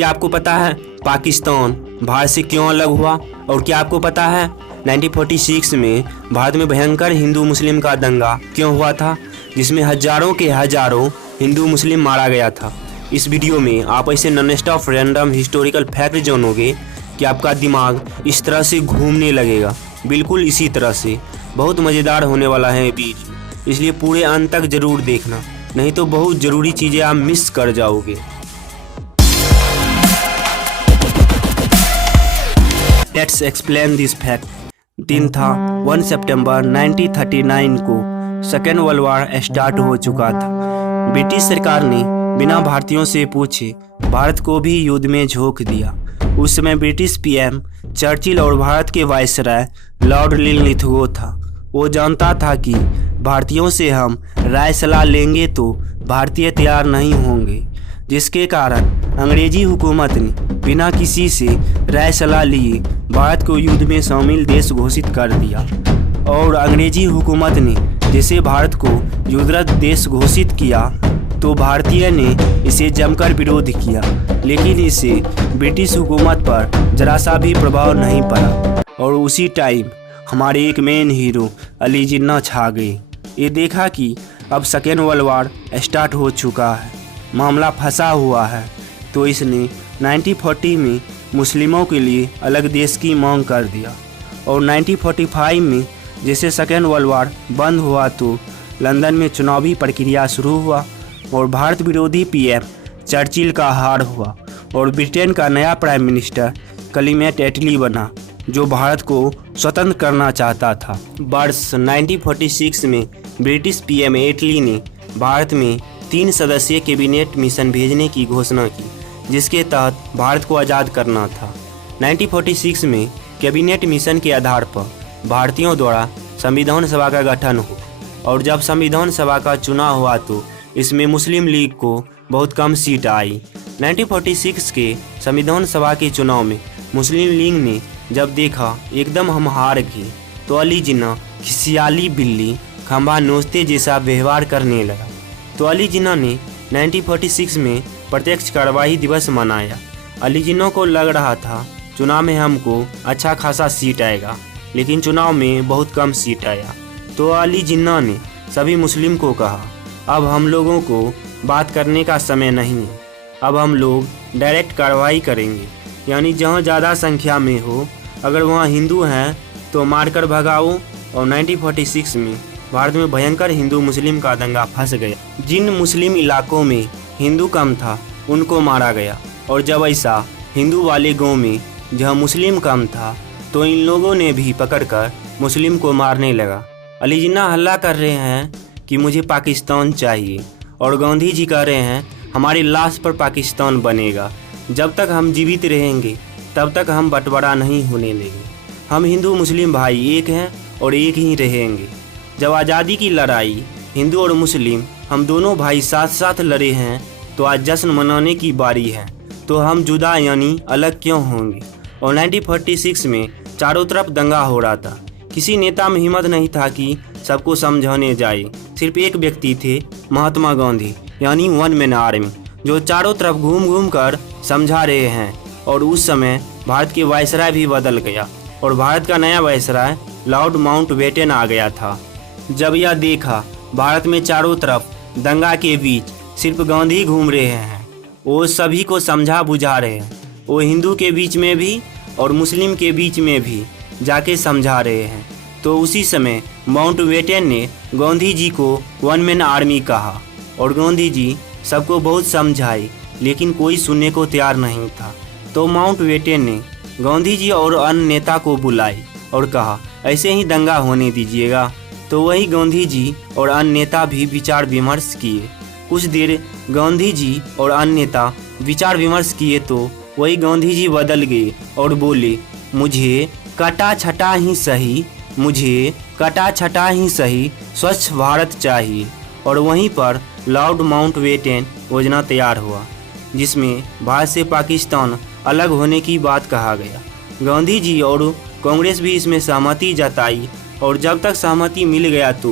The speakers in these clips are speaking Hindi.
क्या आपको पता है पाकिस्तान भारत से क्यों अलग हुआ? और क्या आपको पता है 1946 में भारत में भयंकर हिंदू मुस्लिम का दंगा क्यों हुआ था, जिसमें हजारों के हजारों हिंदू मुस्लिम मारा गया था? इस वीडियो में आप ऐसे non stop random historical fact जानोगे कि आपका दिमाग इस तरह से घूमने लगेगा, बिल्कुल इसी तरह से। बहुत मज़ेदार होने वाला है ये वीडियो, इसलिए पूरे अंत तक ज़रूर देखना, नहीं तो बहुत ज़रूरी चीज़ें आप मिस कर जाओगे। Let's explain this fact. दिन था 1 सितंबर 1939 को सेकेंड वर्ल्ड वॉर स्टार्ट हो चुका था। ब्रिटिश सरकार ने बिना भारतीयों से पूछे भारत को भी युद्ध में झोंक दिया। उस समय ब्रिटिश पीएम चर्चिल और भारत के वायसराय लॉर्ड लिथगो था। वो जानता था कि भारतीयों से हम राय सलाह लेंगे तो भारतीय तैयार नहीं होंगे, जिसके कारण अंग्रेजी हुकूमत ने बिना किसी से राय सलाह लिए भारत को युद्ध में शामिल देश घोषित कर दिया। और अंग्रेजी हुकूमत ने जैसे भारत को युद्धरत देश घोषित किया तो भारतीय ने इसे जमकर विरोध किया, लेकिन इससे ब्रिटिश हुकूमत पर जरा सा भी प्रभाव नहीं पड़ा। और उसी टाइम हमारे एक मेन हीरो अली जिन्ना छा गए। ये देखा कि अब सेकेंड वर्ल्ड वॉर स्टार्ट हो चुका है, मामला फंसा हुआ है, तो इसने 1940 में मुस्लिमों के लिए अलग देश की मांग कर दिया। और 1945 में जैसे सेकेंड वर्ल्ड वॉर बंद हुआ तो लंदन में चुनावी प्रक्रिया शुरू हुआ और भारत विरोधी पीएम चर्चिल का हार हुआ और ब्रिटेन का नया प्राइम मिनिस्टर क्लेमेंट एटली बना, जो भारत को स्वतंत्र करना चाहता था। वर्ष 1946 में ब्रिटिश पीएम एटली ने भारत में 3 सदस्यीय कैबिनेट मिशन भेजने की घोषणा की, जिसके तहत भारत को आज़ाद करना था। 1946 में कैबिनेट मिशन के आधार पर भारतीयों द्वारा संविधान सभा का गठन हुआ और जब संविधान सभा का चुनाव हुआ तो इसमें मुस्लिम लीग को बहुत कम सीट आई। 1946 के संविधान सभा के चुनाव में मुस्लिम लीग ने जब देखा एकदम हम हार गए तो अली जिन्ना खिसियाली बिल्ली खंभा नोचते जैसा व्यवहार करने लगा। तो अली जिन्ना ने 1946 में प्रत्यक्ष कार्रवाई दिवस मनाया। अली जिन्ना को लग रहा था चुनाव में हमको अच्छा खासा सीट आएगा, लेकिन चुनाव में बहुत कम सीट आया। तो अली जिन्ना ने सभी मुस्लिम को कहा, अब हम लोगों को बात करने का समय नहीं है, अब हम लोग डायरेक्ट कार्रवाई करेंगे, यानी जहाँ ज़्यादा संख्या में हो, अगर वहाँ हिंदू हैं तो मारकर भगाओ। और 1946 में भारत में भयंकर हिंदू मुस्लिम का दंगा फंस गया। जिन मुस्लिम इलाकों में हिंदू कम था उनको मारा गया, और जब ऐसा हिंदू वाले गांव में जहाँ मुस्लिम कम था तो इन लोगों ने भी पकड़कर मुस्लिम को मारने लगा। अली जिन्ना हल्ला कर रहे हैं कि मुझे पाकिस्तान चाहिए, और गांधी जी कह रहे हैं हमारी लाश पर पाकिस्तान बनेगा। जब तक हम जीवित रहेंगे तब तक हम बंटवारा नहीं होने देंगे। हम हिंदू मुस्लिम भाई एक हैं और एक ही रहेंगे। जब आज़ादी की लड़ाई हिंदू और मुस्लिम हम दोनों भाई साथ साथ लड़े हैं तो आज जश्न मनाने की बारी है, तो हम जुदा यानी अलग क्यों होंगे। और 1946 में चारों तरफ दंगा हो रहा था। किसी नेता में हिम्मत नहीं था कि सबको समझाने जाए। सिर्फ एक व्यक्ति थे, महात्मा गांधी, यानी वन मैन आर्मी, जो चारों तरफ घूम घूम कर समझा रहे हैं। और उस समय भारत के वायसराय भी बदल गया और भारत का नया वायसराय लॉर्ड माउंटबेटन आ गया था। जब यह देखा भारत में चारों तरफ दंगा के बीच सिर्फ गांधी घूम रहे हैं, वो सभी को समझा बुझा रहे हैं, वो हिंदू के बीच में भी और मुस्लिम के बीच में भी जाके समझा रहे हैं। तो उसी समय माउंटबेटन ने गांधी जी को वन मैन आर्मी कहा और गांधी जी सबको बहुत समझाए, लेकिन कोई सुनने को तैयार नहीं था। तो माउंटबेटन ने गांधी जी और अन्य नेता को बुलाए और कहा ऐसे ही दंगा होने दीजिएगा। तो वही गांधी जी और अन्य नेता भी विचार विमर्श किए। कुछ देर गांधी जी और अन्य नेता विचार विमर्श किए तो वही गांधी जी बदल गए और बोले मुझे कटा छटा ही सही, मुझे कटा छटा ही सही स्वच्छ भारत चाहिए। और वहीं पर लॉर्ड माउंटबेटन योजना तैयार हुआ, जिसमें भारत से पाकिस्तान अलग होने की बात कहा गया। गांधी जी और कांग्रेस भी इसमें सहमति जताई और जब तक सहमति मिल गया तो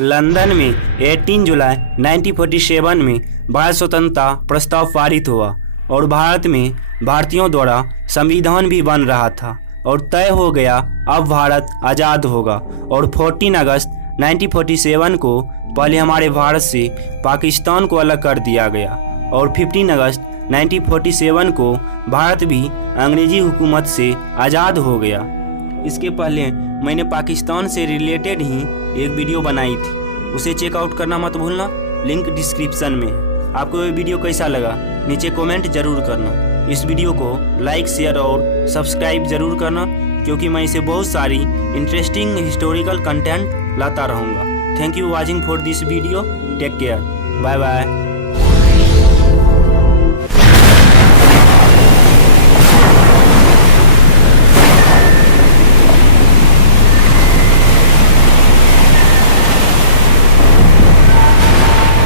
लंदन में 18 जुलाई 1947 में भारत स्वतंत्रता प्रस्ताव पारित हुआ और भारत में भारतीयों द्वारा संविधान भी बन रहा था और तय हो गया अब भारत आज़ाद होगा। और 14 अगस्त 1947 को पहले हमारे भारत से पाकिस्तान को अलग कर दिया गया और 15 अगस्त 1947 को भारत भी अंग्रेजी हुकूमत से आज़ाद हो गया। इसके पहले मैंने पाकिस्तान से रिलेटेड ही एक वीडियो बनाई थी, उसे चेकआउट करना मत भूलना, लिंक डिस्क्रिप्शन में है। आपको ये वीडियो कैसा लगा नीचे कमेंट जरूर करना। इस वीडियो को लाइक शेयर और सब्सक्राइब जरूर करना, क्योंकि मैं इसे बहुत सारी इंटरेस्टिंग हिस्टोरिकल कंटेंट लाता रहूँगा। Thank you watching for this video. Take care, bye bye.